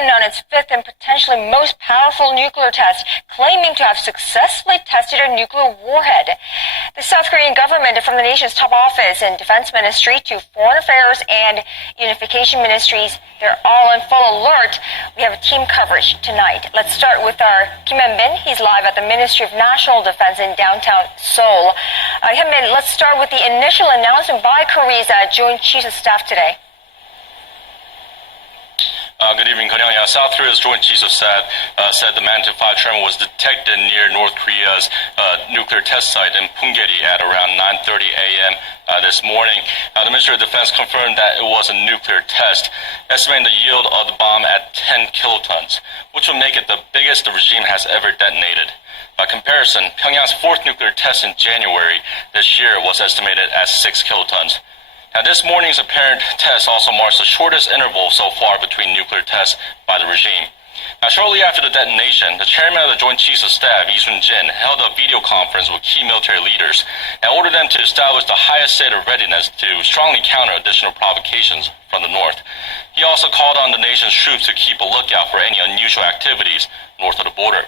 threatened on its fifth and potentially most powerful nuclear test, claiming to have successfully tested a nuclear warhead. The South Korean government, from the nation's top office and defense ministry to foreign affairs and unification ministries, they're all in full alert. We have a team coverage tonight. Let's start with our Kim Hyun-bin. He's live at the Ministry of National Defense in downtown Seoul. Hyun-bin, let's start with the initial announcement by Korea's Joint Chiefs of Staff today. Good evening, Korea. South Korea's Joint Chiefs of Staff said the magnitude 5 tremor was detected near North Korea's nuclear test site in Punggye at around 9:30 a.m. This morning. The Ministry of Defense confirmed that it was a nuclear test, estimating the yield of the bomb at 10 kilotons, which would make it the biggest the regime has ever detonated. By comparison, Pyongyang's fourth nuclear test in January this year was estimated at 6 kilotons. Now, this morning's apparent test also marks the shortest interval so far between nuclear tests by the regime. Now, shortly after the detonation, the chairman of the Joint Chiefs of Staff, Lee Sun-jin, held a video conference with key military leaders and ordered them to establish the highest state of readiness to strongly counter additional provocations from the north. He also called on the nation's troops to keep a lookout for any unusual activities north of the border.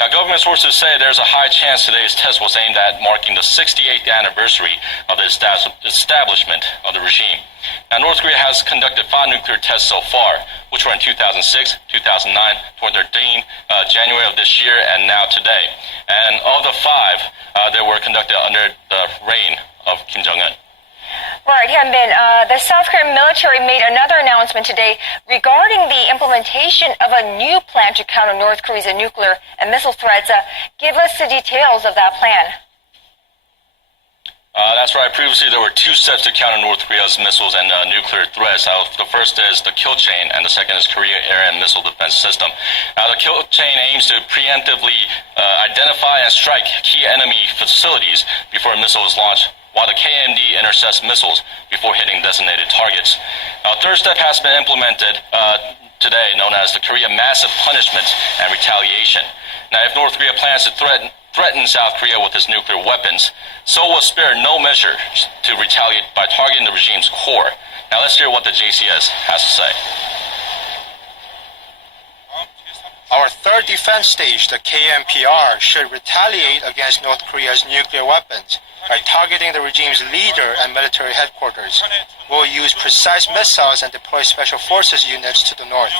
Now, government sources say there's a high chance today's test was aimed at marking the 68th anniversary of the establishment of the regime. Now, North Korea has conducted 5 nuclear tests so far, which were in 2006, 2009, 2013, January of this year, and now today. And of the 5, they were conducted under the reign of Kim Jong-un. Right, Hyun-bin, the South Korean military made another announcement today regarding the implementation of a new plan to counter North Korea's nuclear and missile threats. Give us the details of that plan. That's right. Previously, there were 2 steps to counter North Korea's missiles and nuclear threats. The first is the kill chain, and the second is Korea Air and Missile Defense System. The kill chain aims to preemptively identify and strike key enemy facilities before a missile is launched, while the KMD intercepts missiles before hitting designated targets. A third step has been implemented today, known as the Korea Massive Punishment and Retaliation. Now, if North Korea plans to threaten South Korea with its nuclear weapons, Seoul will spare no measure to retaliate by targeting the regime's core. Now, let's hear what the JCS has to say. Our third defense stage, the KMPR, should retaliate against North Korea's nuclear weapons by targeting the regime's leader and military headquarters. We'll use precise missiles and deploy special forces units to the north.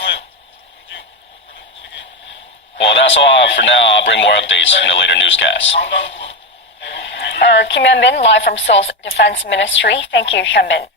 Well, that's all I have for now. I'll bring more updates in the later newscasts. Kim Hyun-bin, live from Seoul's Defense Ministry. Thank you, Hyun-bin.